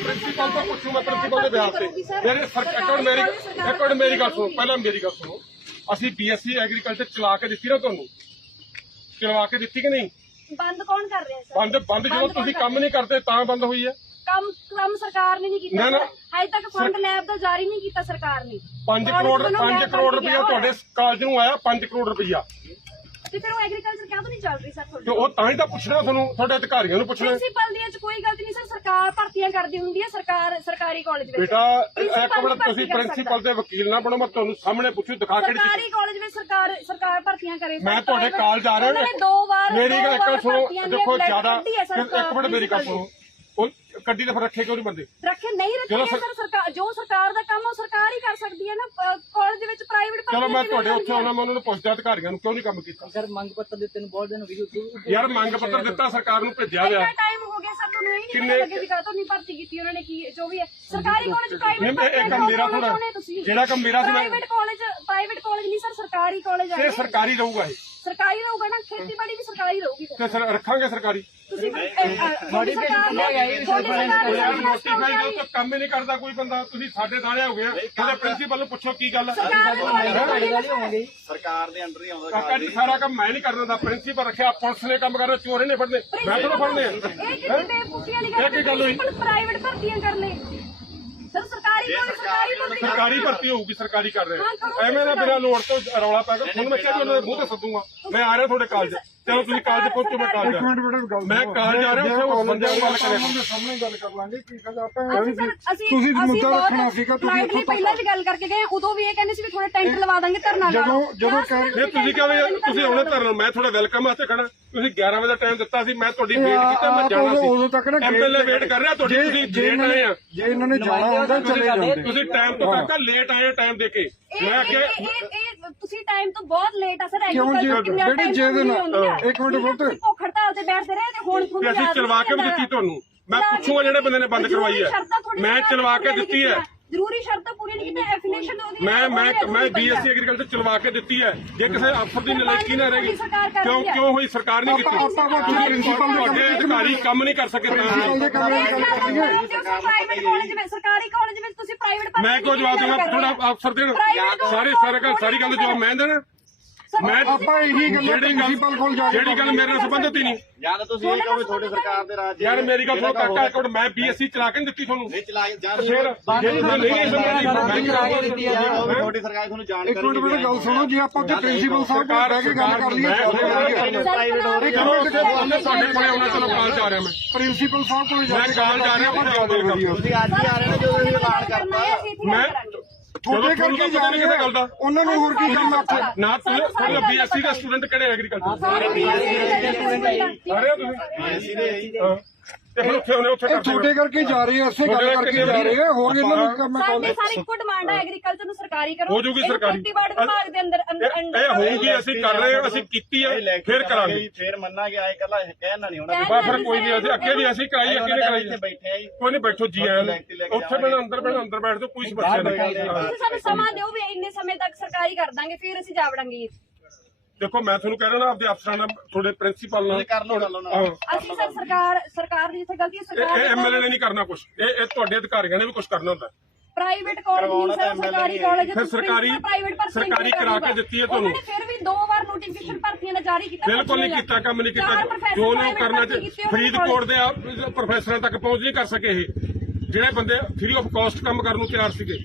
Principal ਤੋਂ ਪੁੱਛੂ ਮੈਂ principal ਦੇ ਬਿਆਨ ਤੇ। ਮੇਰੇ ਸਰਕਾਰ ਮੇਰੀ ਮਿੰਟ ਮੇਰੀ ਗੱਲ ਸੁਣੋ ਪਹਿਲਾਂ ਮੇਰੀ ਗੱਲ ਸੁਣੋ। ਅਸੀਂ ਬੀਐਸਸੀ ਐਗਰੀਕਲਚਰ ਚਲਾ ਕੇ ਦਿੱਤੀ ਨਾ ਤੁਹਾਨੂੰ। ਚਲਵਾ ਕੇ ਦਿੱਤੀ ਕਿ ਨਹੀਂ? ਬੰਦ ਕੌਣ ਕਰ ਰਿਹਾ ਸਰ? ਬੰਦ ਬੰਦ ਜਦੋਂ ਤੁਸੀਂ ਕੰਮ ਨਹੀਂ ਕਰਦੇ ਤਾਂ ਬੰਦ ਹੋਈ ਹੈ। ਕੰਮ ਕੰਮ ਸਰਕਾਰ ਨੇ ਨਹੀਂ ਕੀਤਾ ਨਾ, ਨਾ। ਸਰ। ਹਜੇ ਤੱਕ ਫੰਡ ਲੈਬ ਦਾ ਜਾਰੀ ਨਹੀਂ ਕੀਤਾ ਸਰਕਾਰ ਨੇ। 5 College ਕਰੋੜ ਵੱਲੋਂ 5 ਲੈਬ ਕਰੋੜ ਬਣ ਕੇ ਰੁਪਇਆ ਤੁਹਾਡੇ ਕਾਲਜ ਨੂੰ ਆਇਆ 5 ਕਰੋੜ ਰੁਪਇਆ ਤੇ ਫਿਰ ਉਹ ਐਗਰੀਕਲਚਰ ਕਿਉਂ ਤੋਂ ਨਹੀਂ ਚੱਲ ਰਹੀ ਸਰ ਤੇ ਤੁਹਾਡੀ ਉਹ ਤਾਂ ਹੀ ਤਾਂ ਪੁੱਛਣਾ ਤੁਹਾਨੂੰ ਤੁਹਾਡੇ ਅਧਿਕਾਰੀਆਂ ਨੂੰ ਪੁੱਛਣਾ। ਪ੍ਰਿੰਸੀਪਲ ਦੀਆਂ ਚ ਕੋਈ ਗਲਤੀ ਨਹੀਂ ਸਰ ਸਰਕਾਰ ਭਰਤੀਆਂ ਕਰਦੀ ਹੁੰਦੀ ਹੈ ਸਰਕਾਰ ਸਰਕਾਰੀ ਕਾਲਜ ਵਿੱਚ। ਬੇਟਾ Principal ਇੱਕ ਮਿੰਟ ਭਰਤੀ ਤੁਸੀਂ ਕਰ ਪ੍ਰਿੰਸੀਪਲ ਦੇ ਵਕੀਲ ਨਾ ਬਣੋ ਮੈਂ ਤੁਹਾਨੂੰ ਸਾਹਮਣੇ ਪੁੱਛੂ ਦਿਖਾ ਕਿਹੜੀ ਚੀਜ਼ ਸਰਕਾਰੀ ਕਾਲਜ ਵਿੱਚ ਸਰਕਾਰ ਸਰਕਾਰ ਭਰਤੀਆਂ ਕਰੇ ਸਰ। ਮੈਂ ਤੁਹਾਡੇ private- ਕਾਲ ਜਾ ਰਿਹਾ। ਉਹਨਾਂ ਨੇ ਦੋ ਵਾਰ ਮੇਰੀ ਦੋ ਗੱਲ ਇੱਕ ਵਾਰ ਮਿੰਟ ਸੁਣੋ ਭਰਤੀਆਂ ਦੀਆਂ ਦੇਖੋ ਜ਼ਿਆਦਾ ਕੱਢੀ ਹੈ ਸਰ, ਇੱਕ ਮਿੰਟ ਮੇਰੀ ਗੱਲ principal ਸੁਣੋ। ਗੱਡੀ ਦੇ ਫਿਰ ਰੱਖੇ ਕਿਉਂ ਨਹੀਂ ਬੰਦੇ? ਰੱਖੇ ਨਹੀਂ ਰੱਖੇ ਸਰ- ਸਰ ਸਰਕਾਰ ਜੋ ਸਰਕਾਰ ਦਾ ਕੰਮ ਆ, ਉਹ ਸਰਕਾਰ ਹੀ ਕਰ ਸਕਦੀ ਹੈ ਨਾ। ਕਾਲਜ ਦੇ ਵਿੱਚ ਪ੍ਰਾਈਵੇਟ ਚਲੋ ਮੈਂ ਤੁਹਾਡੇ ਉੱਥੇ ਆਉਣਾ ਮੈਂ ਉਹਨਾਂ ਨੂੰ ਪੁੱਛਦਾ ਅਧਿਕਾਰੀਆਂ ਨੂੰ ਕਿਉਂ ਨਹੀਂ ਕੰਮ ਕੀਤਾ? ਸਰ ਮੰਗ ਪੱਤਰ ਦਿੱਤੇ ਨੂੰ ਬਹੁਤ ਦਿਨ ਹੋ ਗਏ ਯਾਰ ਮੰਗ ਪੱਤਰ ਦਿੱਤਾ ਸਰਕਾਰ ਨੂੰ ਭੇਜਿਆ ਗਿਆ। ਕਿੰਨਾ ਟਾਈਮ ਹੋ ਗਿਆ ਸਰ ਤੁਹਾਨੂੰ ਇਹ ਨਹੀਂ ਲੱਗੇ ਵੀ ਕਾਹਤੋਂ ਨਹੀਂ ਭਰਤੀ ਕੀਤੀ ਉਹਨਾਂ ਨੇ ਕੀ ਜੋ ਵੀ ਹੈ। ਸਰਕਾਰੀ ਕਾਲਜ ਨਹੀਂ ਪ੍ਰਾਈਵੇਟ ਮੈਂ ਇਹ ਕੰਮ ਮੇਰਾ ਥੋੜਾ ਜਿਹੜਾ ਕੰਮ ਮੇਰਾ ਸੀ ਪ੍ਰਾਈਵੇਟ ਕਾਲਜ ਪ੍ਰਾਈਵੇਟ ਕਾਲਜ ਨਹੀਂ ਸਰ ਸਰਕਾਰੀ ਕਾਲਜ ਇਹ ਹੈ ਸਰਕਾਰੀ ਰਹੂਗਾ ਇਹ। ਸਰਕਾਰੀ ਰਹੂਗਾ ਨਾ ਖੇਤੀਬਾੜੀ ਵੀ ਸਰਕਾਰੀ ਰਹੂਗੀ ਸਰ ਤੇ ਸਰ ਰੱਖਾਂਗੇ ਸਰਕਾਰੀ। ਤੁਸੀਂ ਤੁਹਾਡੀ ਸਰਕਾਰ ਨੇ ਤੁਹਾਡੀ ਸਰਕਾਰ ਉਹ ਯਾਰ ਨੇ ਨੋਟੀਫਾਈ ਜੋ ਤਾਂ ਕੰਮ ਹੀ ਨਹੀਂ ਕਰਦਾ ਕੋਈ ਬੰਦਾ ਤੁਸੀਂ ਸਾਡੇ ਦਾਣੇ ਹੋ ਗਏ ਆ। ਉਹਦੇ ਪ੍ਰਿੰਸੀਪਲ ਨੂੰ ਪੁੱਛੋ ਕੀ ਗੱਲ ਹੈ ਸਰਕਾਰ ਨੇ ਤੁਹਾਡੀ ਤੁਹਾਡੇ ਨਾਲ ਹੀ ਹੋਵਾਂਗੇ ਸਰਕਾਰ ਦੇ ਅੰਡਰ ਹੀ ਆਉਂਦਾ ਕਾਕਾ ਜੀ ਸਾਰਾ ਕੰਮ ਮੈਂ ਨਹੀਂ ਕਰਨਾ ਦਾ ਪ੍ਰਿੰਸੀਪਲ ਰੱਖਿਆ ਪੁਲਿਸ ਨੇ ਕੰਮ ਕਰਨਾ ਚੋਰ ਨੇ ਫੜਨੇ ਮੈਂ ਫੜਨੇ ਆ? ਇਹ ਕਿੰਨੀ ਬੇਵਕੂਫੀਆਂ ਦੀ ਗੱਲ ਇਹ ਕੀ ਗੱਲ ਹੋਈ? ਪ੍ਰਾਈਵੇਟ ਭਰਤੀਆਂ ਕਰ ਲੈ ਸਰ ਸਰਕਾਰੀ ਭਰਤੀ ਕਰ ਸਰਕਾਰੀ ਭਰਤੀ ਹੋਊਗੀ ਸਰਕਾਰੀ ਕਰ ਰਹੇ। ਐਵੇਂ ਨਾ ਬਿਨਾਂ ਲੋੜ ਤੋਂ ਰੌਲਾ ਪਾ ਕੇ ਹੁਣ ਮੈਂ ਕਿਹਾ ਜੀ ਉਹਨਾਂ ਦੇ ਮੂੰਹ ਤੇ ਸੱਦੂਗਾ। ਮੈਂ ਆ ਰਿਹਾ ਤੁਹਾਡੇ ਕਾਲਜ। ਚਲੋ ਤੁਸੀਂ ਕਾਲਜ ਪਹੁੰਚੋ ਮੈਂ ਕਾਲਜ। ਮੈਂ ਕਾਲਜ ਆ ਰਿਹਾ ਉੱਥੇ ਨਾਲ ਗੱਲ ਕਰਿਆ। ਸਾਹਮਣੇ ਗੱਲ ਕਰ ਲਾਂਗੇ ਕੀ ਆਪਾਂ ਅਸੀਂ ਤੁਸੀਂ ਮੁੱਦਾ ਰੱਖਣਾ ਸੀਗਾ ਤੁਸੀਂ ਇੱਥੋਂ ਪਹਿਲਾਂ ਵੀ ਗੱਲ ਕਰਕੇ ਗਏ ਉਦੋਂ ਵੀ ਇਹ ਕਹਿੰਦੇ ਸੀ ਵੀ ਥੋੜੇ ਟੈਂਟ ਲਵਾ ਦਾਂਗੇ ਧਰਨਾ ਲਾ ਜਦੋਂ-। ਜਦੋਂ ਤੁਸੀਂ ਕਹਿੰਦੇ ਤੁਸੀਂ ਹੁਣੇ ਧਰਨ ਮੈਂ ਤੁਹਾਡਾ ਵੈਲਕਮ ਵਾਸਤੇ ਖੜਾ। ਤੁਸੀਂ 11 ਵਜੇ ਦਾ ਟਾਈਮ ਦਿੱਤਾ ਸੀ ਮੈਂ ਤੁਹਾਡੀ ਵੇਟ ਕੀਤਾ ਮੈਂ ਜਾਣਾ ਸੀ। ਉਦੋਂ ਤੱਕ ਨਾ ਐਮਐਲਏ ਵੇਟ ਕਰ ਰਿਹਾ ਤੁਹਾਡੀ ਤੁਸੀਂ ਜੇ ਲੇਟ ਇਹਨਾਂ ਆਏ ਨੇ ਆ। ਜੇ ਇਹਨਾਂ ਨੇ ਜਾਣਾ ਹੁੰਦਾ ਚਲੇ ਜਾਂਦੇ। ਤੁਸੀਂ ਟਾਈਮ ਤੋਂ ਤੱਕ ਲੇਟ ਆਏ ਟਾਈਮ ਦੇ ਕੇ। ਮੈਂ ਅੱਗੇ ਤੁਸੀਂ ਟਾਈਮ ਤੋਂ ਬਹੁਤ ਲੇਟ ਆ ਸਰ agriculture ਕਿੰਨਾ ਬੇਟੇ, time ਜੇ ਇਹਦੇ ਨਾਲ-। ਇੱਕ ਮਿੰਟ। ਤੁਸੀਂ ਭੁੱਖ ਹੜਤਾਲ ਤੇ ਬੈਠਦੇ ਰਹੇ ਤੇ ਹੁਣ ਤੁਹਾਨੂੰ ਅਸੀਂ ਚਲਵਾ ਕੇ ਵੀ ਦਿੱਤੀ। ਤੁਹਾਨੂੰ। ਮੈਂ ਪੁੱਛੂਗਾ ਜਿਹੜੇ ਬੰਦੇ ਨੇ ਬੰਦ ਕਰਵਾਈ ਹੈ। ਮੈਂ ਚਲਵਾ ਕੇ ਦਿੱਤੀ ਹੈ। ਜ਼ਰੂਰੀ ਸ਼ਰਤਾਂ ਪੂਰੀਆਂ ਨਹੀਂ ਕੀਤੀਆਂ ਐਫੀਲੀਏਸ਼ਨ ਉਹਦੀ ਮੈਂ ਮੈਂ ਮੈਂ ਬੀਐਸਸੀ ਐਗਰੀਕਲਚਰ ਚਲਵਾ ਕੇ ਦਿੱਤੀ ਹੈ। ਜੇ ਕਿਸੇ ਅਫਸਰ ਦੀ ਨਲਾਇਕੀ ਨਾ ਰਹੇਗੀ ਕਿਉਂ ਕਿਉਂ ਹੋਈ ਸਰਕਾਰ ਨਹੀਂ ਕੀਤੀ? ਆਪਾਂ- ਆਪਾਂ ਤੁਸੀਂ ਪ੍ਰਿੰਸੀਪਲ ਦੇ ਤੁਹਾਡੇ ਅਧਿਕਾਰੀ ਕੰਮ ਨਹੀਂ ਕਰ ਸਕੇ ਪ੍ਰਿੰਸੀਪਲ ਦੇ ਤਾਂ ਕਮਰੇ ਗੱਲ ਕਰਾਂਗੇ ਪ੍ਰਾਈਵੇਟ ਕਾਲਜ ਵਿੱਚ ਸਰਕਾਰੀ ਕਾਲਜ ਵਿੱਚ ਤੁਸੀਂ ਪ੍ਰਾਈਵੇਟ ਮੈਂ ਕਿਉਂ ਜਵਾਬ ਦੇਵਾਂ? ਥੋੜਾ ਅਫਸਰ ਦੇਣ ਸਾਰੀ ਸਾਰੀ ਗੱਲ ਸਾਰੀ ਗੱਲ ਦਾ ਜਵਾਬ ਮੈਂ ਦੇਣਾ। ਮੈਂ ਆਪਾਂ ਇਹੀ ਗੱਲ ਜਿਹੜੀ ਗੱਲ ਪ੍ਰਿੰਸੀਪਲ ਕੋਲ ਜਾ ਕੇ ਜਿਹੜੀ ਗੱਲ ਮੇਰੇ ਨਾਲ ਸੰਬੰਧਿਤ ਹੀ ਨਹੀਂ। ਜਾਂ ਤਾਂ ਤੁਸੀਂ ਇਹ ਕਹੋ ਤੁਹਾਡੇ ਸਰਕਾਰ ਦੇ ਰਾਜ ਯਾਰ ਮੇਰੀ ਗੱਲ ਸੁਣੋ ਕਾਕਾ ਇੱਕ ਮਿੰਟ ਮੈਂ ਬੀਐਸਸੀ ਚਲਾ ਕੇ ਨਹੀਂ ਦਿੱਤੀ ਤੁਹਾਨੂੰ। ਨਹੀਂ ਚਲਾਈ ਜਾਂ ਫਿਰ ਜੇ ਤੁਸੀਂ ਨਹੀਂ ਸਮਝਦੀ ਮੈਂ ਕਰਾ ਕੇ ਦਿੱਤੀ ਵੀ ਤੁਹਾਡੀ ਸਰਕਾਰ ਤੁਹਾਨੂੰ ਇੱਕ ਜਾਣਕਾਰੀ ਮਿੰਟ ਮੈਨੂੰ ਗੱਲ ਸੁਣੋ ਜੇ ਆਪਾਂ ਉੱਥੇ ਪ੍ਰਿੰਸੀਪਲ ਸਾਹਿਬ ਕੋਲ ਬਹਿ ਕੇ ਗੱਲ ਕਰ ਲਈਏ ਪ੍ਰਾਈਵੇਟ ਹੋ ਰਹੀ ਉਹਨੇ ਤੁਹਾਡੇ ਕੋਲੇ ਆਉਣਾ ਚਲੋ ਕਾਲ ਜਾ ਰਿਹਾ ਮੈਂ। ਪ੍ਰਿੰਸੀਪਲ ਸਾਹਿਬ ਕੋਲ ਜਾ ਮੈਂ ਕੇ ਕਾਲ ਜਾ ਰਿਹਾ ਪਰ ਜਾਉਂਦੇ ਕੰਮ ਤੁਸੀਂ ਅੱਜ ਹੀ ਆ ਰਹੇ ਨੇ ਜਦੋਂ ਇਹ ਐਲਾਨ ਕਰਤਾ ਮੈਂ ਤੁਹਾਡੇ ਕਰਕੇ ਜਾ ਨਹੀਂ ਰਹੇ ਕਿਸੇ ਗੱਲ ਦਾ। ਉਹਨਾਂ ਨੂੰ ਹੋਰ ਕੀ ਕੰਮ ਆ? ਉੱਥੇ ਨਾ ਤੁਸੀਂ ਤੁਹਾਡਾ ਬੀਐਸਸੀ ਦਾ ਸਟੂਡੈਂਟ ਕਿਹੜੇ ਐਗਰੀਕਲਚਰ ਸਾਰੇ ਤੁਸੀਂ ਐਸੀ ਦੇ ਹਾਂ ਤੇ ਫਿਰ ਉੱਥੇ ਉਹਨੇ ਉੱਥੇ ਇਹ ਤੁਹਾਡੇ ਕਰਕੇ ਜਾ ਰਹੇ ਆ ਇਸੇ ਗੱਲ ਕਰਕੇ ਜਾ ਰਹੇ ਆ ਹੋਰ ਇਹਨਾਂ ਨੂੰ ਕੰਮ ਸਾਡੀ ਸਾਰੀ ਇੱਕੋ ਡਿਮਾਂਡ ਹੈ ਐਗਰੀਕਲਚਰ ਨੂੰ ਸਰਕਾਰੀ ਕਰੋ। ਹੋ ਜੂਗੀ ਸਰਕਾਰੀ। ਖੇਤੀਬਾੜੀ ਵਿਭਾਗ ਦੇ ਅੰਦਰ ਅੰਦਰ- ਇਹ ਹੋਊਗੀ ਅਸੀਂ ਕਰ ਰਹੇ ਹਾਂ ਅਸੀਂ ਕੀਤੀ ਹੈ ਫਿਰ ਕਰਾਂਗੇ। ਫਿਰ ਮੰਨਾਂਗੇ ਆਏ ਕੱਲਾ ਕਹਿਣਾ ਨਹੀਂ ਹੋਣਾ। ਬਾ ਫਿਰ ਕੋਈ ਨਹੀਂ ਅਸੀਂ ਅੱਗੇ ਵੀ ਅਸੀਂ ਕਰਾਈ ਅੱਗੇ ਨੇ ਕਰਾਈ। ਇੱਥੇ ਬੈਠੇ ਆ ਜੀ। ਕੋਈ ਨਹੀਂ ਬੈਠੋ ਜੀ ਆਇਆਂ। ਉੱਥੇ ਬੈਠੋ ਅੰਦਰ ਬੈਠੋ ਅੰਦਰ ਬੈਠ ਜਾਓ ਕੋਈ ਸਮੱਸਿਆ ਨਹੀਂ। ਸਾਨੂੰ ਸਮਾਂ ਦਿਓ ਵੀ ਇੰਨੇ ਸਮੇਂ ਤੱਕ ਸਰਕਾਰੀ ਕਰ ਦਾਂਗੇ ਫਿਰ ਅਸੀਂ ਜਾ ਵੜਾਂਗੇ ਦੇਖੋ ਮੈਂ ਤੁਹਾਨੂੰ ਕਹਿ ਰਿਹਾ ਨਾ ਆਪਦੇ ਅਫਸਰਾਂ ਨਾਲ ਤੁਹਾਡੇ ਪ੍ਰਿੰਸੀਪਲ ਨਾਲ ਕਰ ਲਓ ਗੱਲ ਉਹਨਾਂ ਹਾਂ। ਨਾਲ ਅਸੀਂ ਸਰ ਸਰਕਾਰ ਸਰਕਾਰ ਦੀ ਜਿੱਥੇ ਗਲਤੀ ਹੈ ਸਰਕਾਰ ਇਹ ਐਮਐਲਏ ਨੇ ਨਹੀਂ ਕਰਨਾ ਕੁਝ ਇਹ ਇਹ ਤੁਹਾਡੇ ਅਧਿਕਾਰੀਆਂ ਨੇ ਵੀ ਕੁਝ ਕਰਨਾ ਹੁੰਦਾ। ਪ੍ਰਾਈਵੇਟ ਕਾਲਜ ਨਹੀਂ ਸਰ ਸਰਕਾਰੀ ਕਾਲਜ ਫਿਰ ਸਰਕਾਰੀ- ਸਰਕਾਰੀ ਕਰਾ ਕੇ ਦਿੱਤੀ ਹੈ ਤੁਹਾਨੂੰ। ਫਿਰ ਵੀ ਦੋ ਵਾਰ ਨੋਟੀਫਿਕੇਸ਼ਨ ਭਰਤੀਆਂ ਦਾ ਜਾਰੀ ਕੀਤਾ ਬਿਲਕੁਲ ਨਹੀਂ ਕੀਤਾ ਕੰਮ ਨਹੀਂ ਕੀਤਾ। ਜੋ private ਕਰਨਾ ਚ ਫਰੀਦਕੋਟ ਦੇ ਆ- ਪ੍ਰੋਫੈਸਰਾਂ ਤੱਕ ਪਹੁੰਚ ਨਹੀਂ ਕਰ ਸਕੇ ਇਹ। ਜਿਹੜੇ ਬੰਦੇ ਫ੍ਰੀ ਆਫ ਕਾਸਟ ਕੰਮ ਕਰਨ ਨੂੰ ਤਿਆਰ ਸੀਗੇ।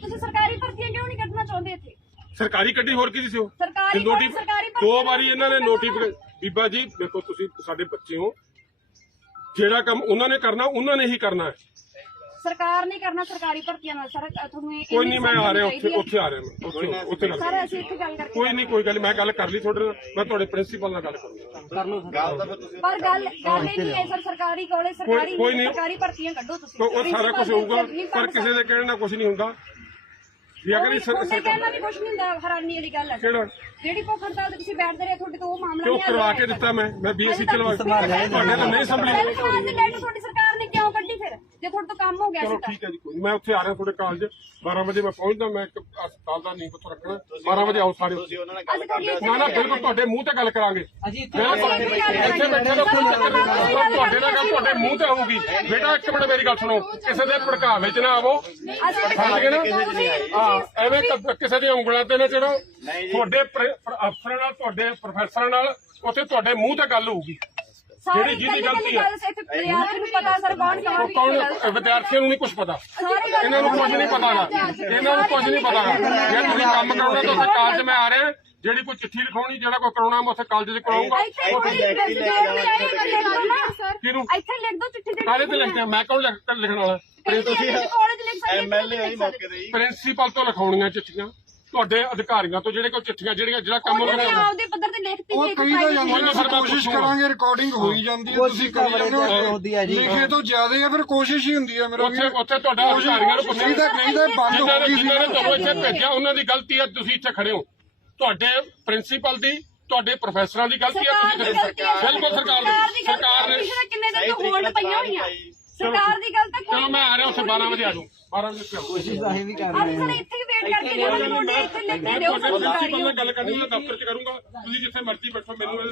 ਤੁਸੀਂ ਸਰਕਾਰੀ ਭਰਤੀਆਂ ਕਿਉਂ ਨਹੀਂ ਕੱਢਣਾ ਚਾਹੁੰਦੇ ਇੱਥੇ? ਸਰਕਾਰੀ ਗੱਡੀ ਹੋਰ ਕੀ ਸੀ ਉਹ? ਸਰਕਾਰੀ ਭਰਤੀ ਦੋ ਵਾਰੀ ਇਹਨਾਂ ਨੇ ਨੋਟੀਫਿਕੇਸ਼ਨ ਬੀਬਾ ਜੀ ਦੇਖੋ ਤੁਸੀਂ ਸਾਡੇ ਬੱਚੇ ਹੋ। ਜਿਹੜਾ ਕੰਮ ਉਹਨਾਂ ਨੇ ਕਰਨਾ ਉਹਨਾਂ ਨੇ ਹੀ ਕਰਨਾ ਹੈ। ਸਰਕਾਰ ਨੇ ਕਰਨਾ ਸਰਕਾਰੀ ਭਰਤੀਆਂ ਨਾਲ। ਸਰ ਤੁਹਾਨੂੰ ਇਹ ਕੋਈ ਨਹੀਂ ਮੈਂ ਆ ਰਿਹਾ ਉੱਥੇ। ਉੱਥੇ ਆ ਰਿਹਾ ਮੈਂ। ਉੱਥੇ ਉੱਥੇ ਗੱਲ ਸਰ ਅਸੀਂ ਇੱਥੇ ਗੱਲ ਕਰਕੇ ਕੋਈ ਨਹੀਂ ਕੋਈ ਗੱਲ ਮੈਂ ਗੱਲ ਕਰ ਲਈ ਤੁਹਾਡੇ ਨਾਲ। ਮੈਂ ਤੁਹਾਡੇ ਪ੍ਰਿੰਸੀਪਲ ਨਾਲ ਗੱਲ ਕਰੂੰਗਾ। ਗੱਲ ਤਾਂ ਫਿਰ ਤੁਸੀਂ ਪਰ ਗੱਲ ਗੱਲ ਇਹ ਨਹੀਂ ਹੈ ਸਰ ਸਰਕਾਰੀ ਕਾਲਜ ਸਰਕਾਰੀ ਕੋਈ ਨਹੀਂ। ਸਰਕਾਰੀ ਭਰਤੀਆਂ ਕੱਢੋ ਤੁਸੀਂ। ਉਹ ਉਹ ਸਾਰਾ ਕੁਝ ਹੋਊਗਾ ਪਰ ਕਰ ਕਿਸੇ ਦੇ ਕਹਿਣ ਨਾਲ ਕੁਝ ਨਹੀਂ ਹੁੰਦਾ। ਜੇ ਅਗਰ ਇਹ ਸਰ- ਉਹਨੇ ਸਰਕਾਰ ਕਹਿਣਾ ਵੀ ਕੁਝ ਨਹੀਂ ਹੁੰਦਾ ਹੈਰਾਨੀ ਵਾਲੀ ਗੱਲ ਹੈ ਕਿਹੜਾ? ਜਿਹੜੀ ਭੁੱਖ ਹੜਤਾਲ ਤੇ ਤੁਸੀਂ ਬੈਠਦੇ ਰਹੇ ਤੁਹਾਡੇ ਤੋਂ ਉਹ ਮਾਮਲਾ ਕਿਉਂ ਨਹੀਂ ਕਰਵਾ ਕੇ ਦਿੱਤਾ ਮੈਂ? ਮੈਂ ਬੀਐਸਸੀ ਚਲਵਾ ਤੁਹਾਡੇ ਤਾਂ ਨਹੀਂ ਸੰਭਲੀ। ਤੁਹਾਡੀ ਸਰਕਾਰ ਨੇ ਕਿਉਂ ਕਿਉਂ ਕੱਢੀ ਫਿਰ ਜੇ ਤੁਹਾਡੇ ਤੋਂ ਕੰਮ ਹੋ ਗਿਆ ਚਲੋ ਸੀ ਤਾਂ। ਠੀਕ ਹੈ ਜੀ ਕੋਈ ਨੀ। ਮੈਂ ਉੱਥੇ ਆ ਰਿਹਾ ਤੁਹਾਡੇ ਕਾਲਜ। 12 ਵਜੇ ਮੈਂ ਪਹੁੰਚਦਾ ਮੈਂ ਇੱਕ ਹਸਪਤਾਲ ਦਾ ਨੀਂਹ ਪੱਥਰ ਰੱਖਣਾ। 12 ਵਜੇ ਆਓ ਸਾਰੇ। ਤੁਸੀਂ ਉਹਨਾਂ ਨਾਲ ਗੱਲ ਤੁਹਾਡੀ ਕਰਦੇ ਨਾ ਨਾ ਬਿਲਕੁਲ ਤੁਹਾਡੇ ਮੂੰਹ ਤੇ ਗੱਲ ਕਰਾਂਗੇ। ਅਸੀਂ ਇੱਥੇ ਬੈਠੇ ਦਾ ਕੋਈ ਚੱਕਰ ਨਹੀਂ। ਤੁਹਾਡੇ ਨਾਲ ਗੱਲ ਤੁਹਾਡੇ ਮੂੰਹ ਤੇ ਆਊਗੀ। ਬੇਟਾ ਇੱਕ ਮਿੰਟ ਮੇਰੀ ਗੱਲ ਸੁਣੋ। ਕਿਸੇ ਦੇ ਭੜਕਾਵੇ ਚ ਨਾ ਆਵੋ। ਸਮਝ ਗਏ ਨਾ? ਹਾਂ ਐਵੇਂ ਕ- ਕਿਸੇ ਦੀਆਂ ਉਂਗਲਾਂ ਤੇ ਨਾ ਚੜੋ ਤੁਹਾਡੇ ਪ੍ਰ- ਪ੍ਰ- ਅਫਸਰਾਂ ਨਾਲ ਤੁਹਾਡੇ ਪ੍ਰੋਫੈਸਰਾਂ ਨਾਲ ਉੱਥੇ ਤੁਹਾਡੇ ਮੂੰਹ ਤੇ ਗੱਲ ਹੋਊਗੀ। ਜਿਹੜੀ ਜਿਹਦੀ ਗਲਤੀ ਹੈ। ਨੂੰ ਪਤਾ ਸਰ ਕੌਣ ਕੌਣ ਵਿਦਿਆਰਥੀਆਂ ਨੂੰ ਨਹੀਂ ਕੁਝ ਪਤਾ। ਇਹਨਾਂ ਨੂੰ ਕੁਝ ਨਹੀਂ ਪਤਾਗਾ ਇਹਨਾਂ ਨੂੰ ਕੁਝ ਨਹੀਂ ਪਤਾਗਾ ਜੇ ਤੁਸੀਂ ਕੰਮ ਕਰਾਉਣਾ ਤਾਂ ਉੱਥੇ ਕਾਲਜ ਮੈਂ ਆ ਰਿਹਾ। ਜਿਹੜੀ ਕੋਈ ਚਿੱਠੀ ਲਿਖਾਉਣੀ ਜਿਹੜਾ ਕੋਈ ਕਰਾਉਣਾ ਮੈਂ ਉੱਥੇ ਕਾਲਜ 'ਚ ਕਰਾਉਂਗਾ ਇੱਥੇ ਕੋਈ ਕਿਹਨੂੰ? ਇੱਥੇ ਲਿਖ ਦੋ ਚਿੱਠੀ ਦੇ ਕਾਲੇ ਤੇ ਲਿਖਦੇ ਆ, ਮੈਂ ਕੌਣ ਲਿਖਣ ਵਾਲਾ? ਐਮਐਲਏ ਮੌਕੇ ਤੇ ਪ੍ਰਿੰਸੀਪਲ ਤੋਂ ਲਿਖਾਉਣੀਆਂ ਚਿੱਠੀਆਂ। ਤੁਹਾਡੇ ਅਧਿਕਾਰੀਆਂ ਤੋਂ ਜਿਹੜੇ ਕੋਈ ਚਿੱਠੀਆਂ ਜਿਹੜੀਆਂ ਜਿਹੜਾ ਕੰਮ ਉਹਨਾਂ ਆਪਦੇ ਪੱਧਰ ਤੇ ਲਿਖਤੀ ਉਹ ਕਈ ਤਾਂ ਜਾਂਦੇ ਨੇ ਕੋਸ਼ਿਸ਼ ਕਰਾਂਗੇ ਰਿਕਾਰਡਿੰਗ ਹੋਈ ਜਾਂਦੀ ਹੈ ਤੁਸੀਂ ਕਰੀ ਜਾਂਦੇ ਹੋ। ਲਿਖੇ ਤੋਂ ਜ਼ਿਆਦਾ ਹੈ ਫਿਰ ਕੋਸ਼ਿਸ਼ ਹੀ ਹੁੰਦੀ ਹੈ ਮੇਰਾ ਉੱਥੇ ਉੱਥੇ ਤੁਹਾਡਾ ਅਧਿਕਾਰੀਆਂ ਨੂੰ ਪੁੱਛੋ ਨਹੀਂ ਤਾਂ ਨਹੀਂ ਤਾਂ ਬੰਦ ਹੋ ਗਈ ਸੀ। ਤੁਹਾਨੂੰ ਇੱਥੇ ਭੇਜਿਆ ਉਹਨਾਂ ਦੀ ਗਲਤੀ ਹੈ ਤੁਸੀਂ ਇੱਥੇ ਖੜੇ ਹੋ। ਤੁਹਾਡੇ ਪ੍ਰਿੰਸੀਪਲ ਦੀ ਤੁਹਾਡੇ ਪ੍ਰੋਫੈਸਰਾਂ ਦੀ ਗਲਤੀ ਹੈ ਤੁਸੀਂ ਬਿਲਕੁਲ ਸਰਕਾਰ ਦੀ ਸਰਕਾਰ ਨੇ ਕਿੰਨੇ ਦਿਨ ਤੋਂ ਹੋਲਡ ਪਈਆਂ ਹੋਈਆਂ। ਸਰਕਾਰ ਦੀ ਗੱਲ ਤਾਂ ਕੋਈ ਚਲੋ ਮੈਂ ਆ ਰਿਹਾ ਉੱਥੇ 12 ਵਜੇ ਆ ਜਾਊਂ। 12 ਵਜੇ। ਕੋਸ਼ਿਸ਼ ਤਾਂ ਵੀ ਕਰ ਇੱਥੇ ਹੀ। ਕਰਕੇ ਇੱਥੇ ਕੇ ਦਿਓ ਗੱਲ ਕਰਨੀ ਦਫ਼ਤਰ 'ਚ ਕਰੂੰਗਾ। ਤੁਸੀਂ ਜਿੱਥੇ ਮਰਜ਼ੀ ਬੈਠੋ ਮੈਨੂੰ ਇਹ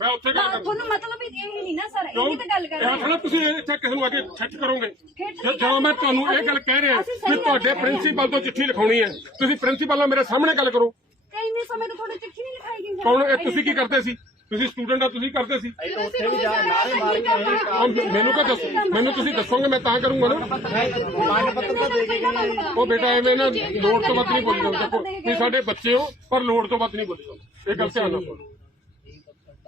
ਮੈਂ ਉੱਥੇ ਗੱਲ ਕਰੂੰਗਾ ਤੁਹਾਨੂੰ ਮਤਲਬ ਇਹ ਨਹੀਂ ਨਾ ਸਰ ਇਹ ਤਾਂ ਗੱਲ ਕਰ ਰਹੇ ਇਹ ਥੋੜਾ ਤੁਸੀਂ ਇੱਥੇ ਕਿਸੇ ਨੂੰ ਆ ਕੇ ਛੱਟ ਕਰੋਗੇ। ਖਿੱਚ ਜੇ- ਜਦੋਂ ਮੈਂ ਤੁਹਾਨੂੰ ਇਹ ਗੱਲ ਕਹਿ ਰਿਹਾ ਤੁਹਾਡੇ ਪ੍ਰਿੰਸੀਪਲ ਤੋਂ ਚਿੱਠੀ ਲਿਖਾਉਣੀ ਹੈ। ਤੁਸੀਂ ਪ੍ਰਿੰਸੀਪਲ ਨਾਲ ਮੇਰੇ ਸਾਹਮਣੇ ਗੱਲ ਕਰੋ। ਤੇ ਇੰਨੇ ਸਮੇਂ ਤੋਂ ਤੁਹਾਡੀ ਚਿੱਠੀ ਨਹੀਂ ਲਿਖਾਈ ਗਈ ਕੌਣ ਇਹ ਤੁਸੀਂ ਕੀ ਕਰਦੇ ਸੀ? ਤੁਸੀਂ ਸਟੂਡੈਂਟ ਆ ਤੁਸੀਂ ਕਰਦੇ ਸੀ। ਅਸੀਂ ਤਾਂ ਉੱਥੇ ਵੀ ਜਾ ਨਾਰੇ ਮਾਰ ਕੇ ਆਏ ਉਹ ਮੈਨੂੰ ਕੋ ਦੱਸੋ ਮੈਨੂੰ ਤੁਸੀਂ ਦੱਸੋਗੇ ਮੈਂ ਤਾਂ ਕਰੂੰਗਾ ਨਾ? ਮੰਗ ਪੱਤਰ ਤਾਂ ਦੇ ਕੇ ਗਏ ਉਹ ਬੇਟਾ ਐਵੇਂ ਨਾ ਲੋੜ ਤੋਂ ਵੱਧ ਨਹੀਂ ਬੋਲੀ ਜਾਂਦਾ ਦੇਖੋ ਤੁਸੀਂ ਸਾਡੇ ਬੱਚੇ ਹੋ ਪਰ ਲੋੜ ਤੋਂ ਵੱਧ ਨਹੀਂ ਬੋਲੀ ਇਹ ਗੱਲ ਧਿਆਨ ਨਾਲ ਸੁਣੋ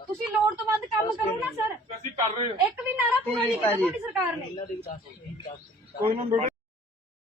ਤੁਸੀਂ ਲੋੜ ਤੋਂ ਵੱਧ ਕੰਮ ਕਰੋ ਨਾ ਸਰ। ਅਸੀਂ ਕਰ ਰਹੇ ਹਾਂ। ਇੱਕ ਵੀ ਨਾਰਾ ਪੂਰਾ ਨਹੀਂ ਕੀਤਾ ਤੁਹਾਡੀ ਸਰਕਾਰ ਨੇ। ਕੋਈ ਨਾ ਬੇਟਾ